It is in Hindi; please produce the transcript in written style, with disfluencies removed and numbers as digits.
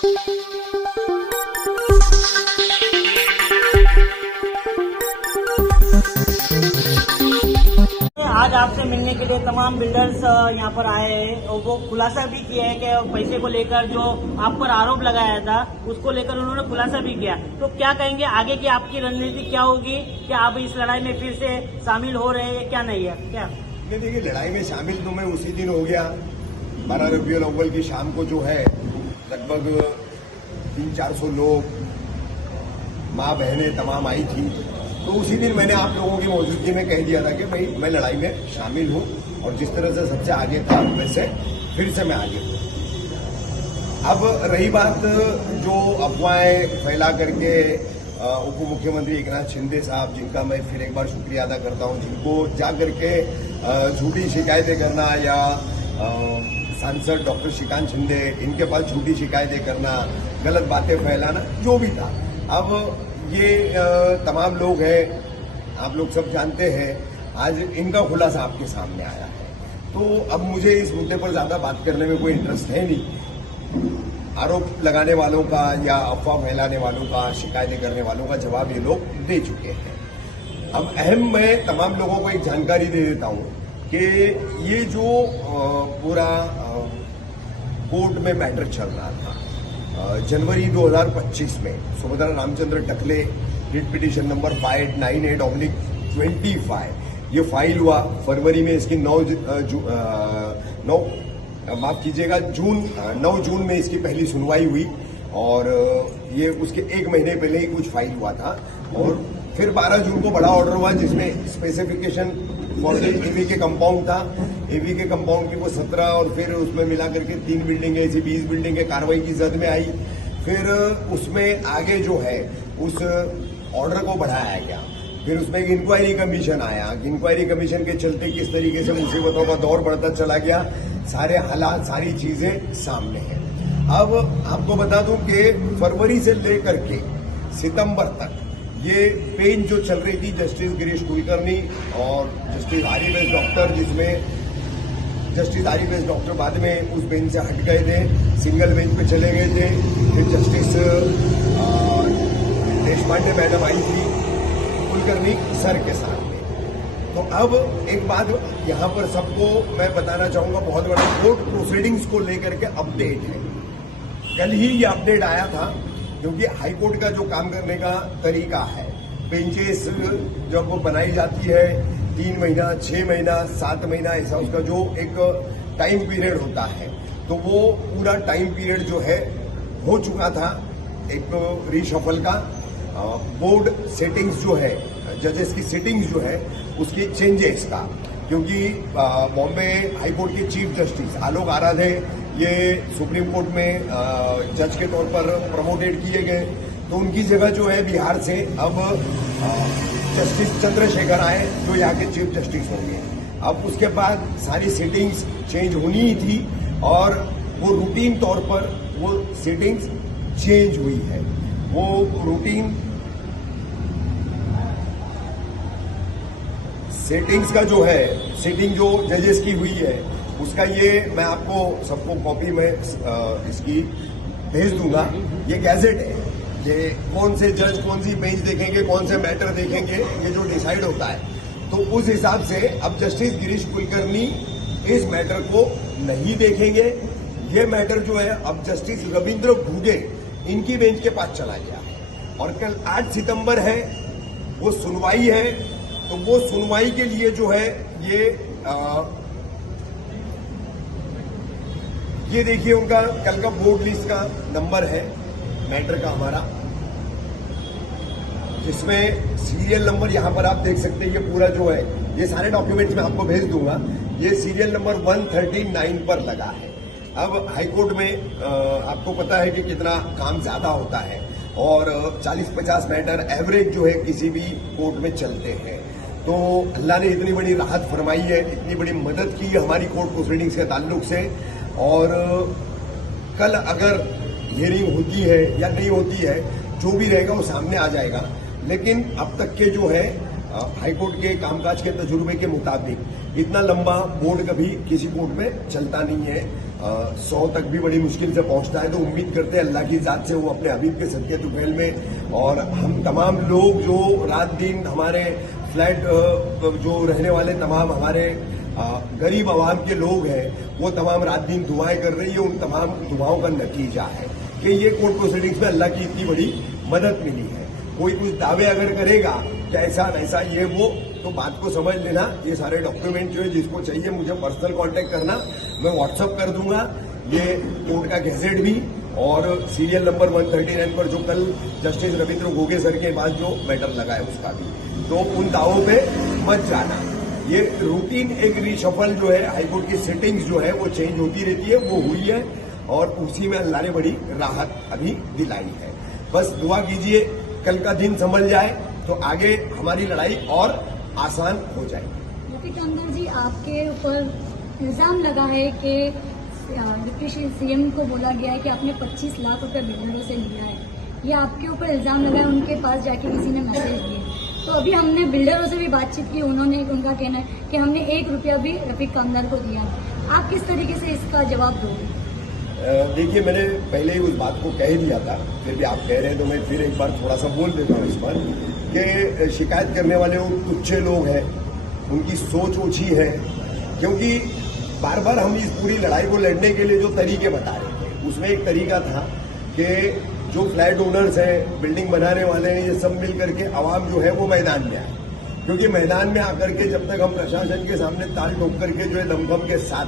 आज आपसे मिलने के लिए तमाम बिल्डर्स यहाँ पर आए हैं और वो खुलासा भी किया है कि पैसे को लेकर जो आप पर आरोप लगाया था उसको लेकर उन्होंने खुलासा भी किया। तो क्या कहेंगे आगे की आपकी रणनीति क्या होगी? क्या आप इस लड़ाई में फिर से शामिल हो रहे हैं क्या नहीं है? क्या देखिए, लड़ाई में शामिल तो मैं उसी दिन हो गया। 12 रबीउल अव्वल की शाम को जो है लगभग 300-400 लोग, माँ बहनें तमाम आई थी। तो उसी दिन मैंने आप लोगों की मौजूदगी में कह दिया था कि भाई मैं लड़ाई में शामिल हूं और जिस तरह से सबसे आगे था वैसे फिर से मैं आगे हूं। अब रही बात जो अफवाहें फैला करके उप मुख्यमंत्री एकनाथ शिंदे साहब, जिनका मैं फिर एक बार शुक्रिया अदा करता हूं, जिनको जा करके झूठी शिकायतें करना या सांसद डॉक्टर श्रीकांत शिंदे, इनके पास झूठी शिकायतें करना, गलत बातें फैलाना, जो भी था। अब ये तमाम लोग हैं, आप लोग सब जानते हैं, आज इनका खुलासा आपके सामने आया है। तो अब मुझे इस मुद्दे पर ज्यादा बात करने में कोई इंटरेस्ट है नहीं। आरोप लगाने वालों का या अफवाह फैलाने वालों का, शिकायतें करने वालों का जवाब ये लोग दे चुके हैं। अब अहम मैं तमाम लोगों को एक जानकारी दे देता हूं कि ये जो पूरा कोर्ट में मैटर चल रहा था जनवरी 2025 में, सुभद्रा रामचंद्र टकले रिट पिटीशन नंबर 598/25 ये फाइल हुआ। फरवरी में इसकी 9 जून में इसकी पहली सुनवाई हुई और ये उसके 1 महीने पहले ही कुछ फाइल हुआ था। और फिर 12 जून को बड़ा ऑर्डर हुआ जिसमें स्पेसिफिकेशन फॉर एवी के कंपाउंड था। एवी के कंपाउंड की वो 17 और फिर उसमें मिला करके 3 बिल्डिंगें, ऐसी 20 बिल्डिंगें कार्रवाई की जद में आई। फिर उसमें आगे जो है उस ऑर्डर को बढ़ाया गया। फिर उसमें एक इंक्वायरी कमीशन आया। इंक्वायरी कमीशन के चलते किस तरीके से मुसीबतों का दौर बढ़ता चला गया, सारे हालात, सारी चीजें सामने हैं। अब आपको बता दूं कि फरवरी से लेकर के सितंबर तक ये बेंच जो चल रही थी, जस्टिस गिरीश कुलकर्णी और जस्टिस आरिफ एस डॉक्टर, जिसमें जस्टिस आरिफ एस डॉक्टर बाद में उस बेंच से हट गए थे, सिंगल बेंच पे चले गए थे। फिर जस्टिस देशपांडे मैडम आई थी कुलकर्णी सर के साथ में। तो अब एक बात यहां पर सबको मैं बताना चाहूंगा, बहुत बड़ा कोर्ट प्रोसीडिंग्स को लेकर के अपडेट है। कल ही ये अपडेट आया था क्योंकि हाईकोर्ट का जो काम करने का तरीका है, बेंचेस जब वो बनाई जाती है 3 महीना, 6 महीना, 7 महीना, ऐसा उसका जो एक टाइम पीरियड होता है, तो वो पूरा टाइम पीरियड जो है हो चुका था एक रीशफल का। बोर्ड सेटिंग्स जो है, जजेस की सिटिंग्स जो है उसकी चेंजेस का, क्योंकि बॉम्बे हाईकोर्ट के चीफ जस्टिस आलोक आराधे ये सुप्रीम कोर्ट में जज के तौर पर प्रमोटेड किए गए। तो उनकी जगह जो है बिहार से अब जस्टिस चंद्रशेखर आए जो यहाँ के चीफ जस्टिस होंगे। अब उसके बाद सारी सिटिंग्स चेंज होनी ही थी और वो रूटीन तौर पर वो सिटिंग्स चेंज हुई है। वो रूटीन सेटिंग्स का जो है, सिटिंग जो जजेस की हुई है उसका ये मैं आपको सबको कॉपी में इसकी भेज दूंगा। ये गैजेट है, ये कौन से जज कौन सी बेंच देखेंगे, कौन से मैटर देखेंगे, ये जो डिसाइड होता है। तो उस हिसाब से अब जस्टिस गिरीश कुलकर्णी इस मैटर को नहीं देखेंगे। ये मैटर जो है अब जस्टिस रविंद्र घुगे इनकी बेंच के पास चला गया और कल 8 सितंबर है, वो सुनवाई है। तो वो सुनवाई के लिए जो है ये देखिए उनका कल का बोर्ड लिस्ट का नंबर है मैटर का हमारा, जिसमें सीरियल नंबर यहां पर आप देख सकते हैं। ये पूरा जो है, ये सारे डॉक्यूमेंट्स मैं आपको भेज दूंगा। ये सीरियल नंबर 139 पर लगा है। अब हाईकोर्ट में आपको पता है कि कितना काम ज्यादा होता है और 40-50 मैटर एवरेज जो है किसी भी कोर्ट में चलते हैं। तो अल्लाह ने इतनी बड़ी राहत फरमाई है, इतनी बड़ी मदद की है हमारी कोर्ट प्रोसीडिंग्स के ताल्लुक से। और कल अगर हियरिंग होती है या नहीं होती है, जो भी रहेगा वो सामने आ जाएगा। लेकिन अब तक के जो है हाईकोर्ट के कामकाज के तजुर्बे के मुताबिक इतना लंबा बोर्ड कभी किसी कोर्ट में चलता नहीं है। 100 तक भी बड़ी मुश्किल से पहुंचता है। तो उम्मीद करते हैं अल्लाह की जात से वो अपने हबीब के सदके तुफैल में, और हम तमाम लोग जो रात दिन हमारे फ्लैट जो रहने वाले तमाम हमारे गरीब आवाम के लोग हैं, वो तमाम रात दिन दुआएं कर रही है। उन तमाम दुआओं का नतीजा है कि ये कोर्ट प्रोसीडिंग्स में अल्लाह की इतनी बड़ी मदद मिली है। कोई कुछ दावे अगर करेगा कि ऐसा वैसा ये वो, तो बात को समझ लेना। ये सारे डॉक्यूमेंट जो है, जिसको चाहिए मुझे पर्सनल कांटेक्ट करना, मैं व्हाट्सअप कर दूंगा। ये कोर्ट का गैजेट भी और सीरियल नंबर 139 पर जो कल जस्टिस रविंद्र गोगे सर के पास जो मैटर लगा है उसका भी। तो उन दावों पे मत जाना। ये रूटीन एक रिशफल जो है, हाईकोर्ट की सेटिंग्स जो है वो चेंज होती रहती है, वो हुई है और उसी में अल्लाह ने बड़ी राहत अभी दिलाई है। बस दुआ कीजिए कल का दिन संभल जाए तो आगे हमारी लड़ाई और आसान हो जाएगी। रफीक अंदर जी, आपके ऊपर इल्जाम लगा है कि डिप्टी सीएम को बोला गया है कि आपने 25 लाख रुपए बिल्डरों से लिया है। ये आपके ऊपर इल्जाम लगा है, उनके पास जाके किसी ने मैसेज दिए। तो अभी हमने बिल्डरों से भी बातचीत की, उनका कहना है कि हमने 1 रुपया भी रफीक अंदर को दिया। आप किस तरीके से इसका जवाब दोगे? देखिए, मैंने पहले ही उस बात को कह दिया था, फिर भी आप कह रहे हैं तो मैं फिर एक बार थोड़ा सा बोल देता हूँ इस पर कि शिकायत करने वाले वो तुच्छे लोग हैं, उनकी सोच ओछी है। क्योंकि बार बार हम इस पूरी लड़ाई को लड़ने के लिए जो तरीके बता रहे थे, उसमें एक तरीका था कि जो फ्लैट ओनर्स हैं, बिल्डिंग बनाने वाले हैं, ये सब मिल करके आवाम जो है वो मैदान में आए। क्योंकि मैदान में आकर के जब तक हम प्रशासन के सामने ताल ठोक करके जो है दमखम के साथ